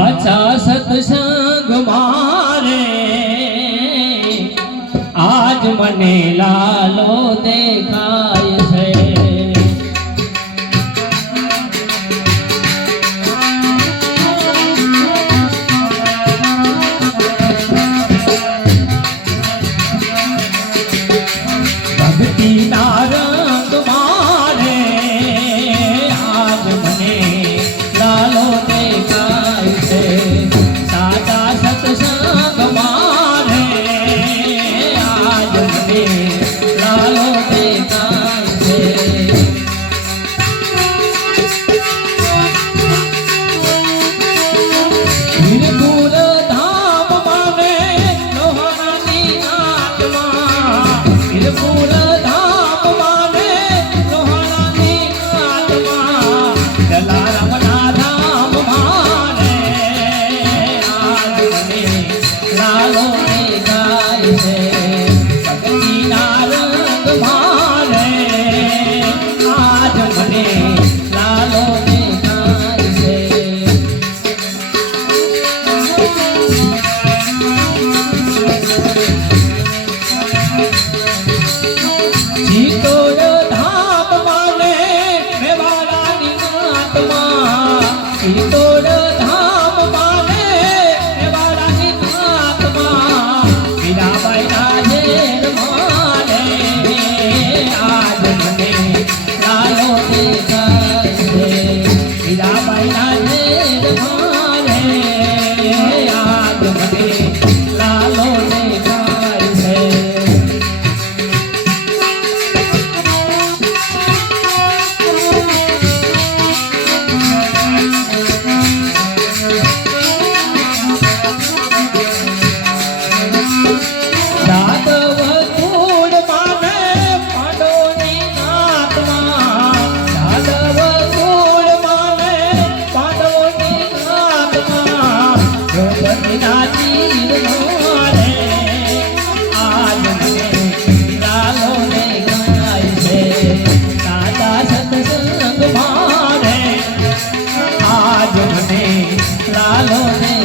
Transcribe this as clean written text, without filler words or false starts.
સાચા સત્સંગ મારે આજ મને લાલો દેખાય છે. ભક્તિના રંગ મારે આજ મને લાલો દેખાય છે. સાચા સત્સંગ મારે આજ મને લાલો દેખાય છે. વીરપુર ધામ માને લોહાણાની આત્મા, વીરપુર ધામ માને લોહાણાની આત્મા, જલારામના ધામ માને આજ મને લાલો દેખાય છે. ભક્તિના રંગ મારે આજ મને લાલો દેખાય છે. ચિત્તોડ ધામ માને મેવાડાની આત્મા, ચિત્તોડ ધામ માને મેવાડાની આત્મા, મીરાબાઈના ઝેર માને આજ મને લાલો દેખાય છે. મીરાબાઈના ઝેર માને આજ મને લાલો દેખાય છે. યાદવ કુળ માને પાંડવોની આત્મા, યાદવ કુળ માને પાંડવોની આત્મા, દ્રૌપદીના ચીર મારે આજ મને લાલો દેખાય છે. સાચા સત્સંગ મારે આજ મને લાલો દેખાય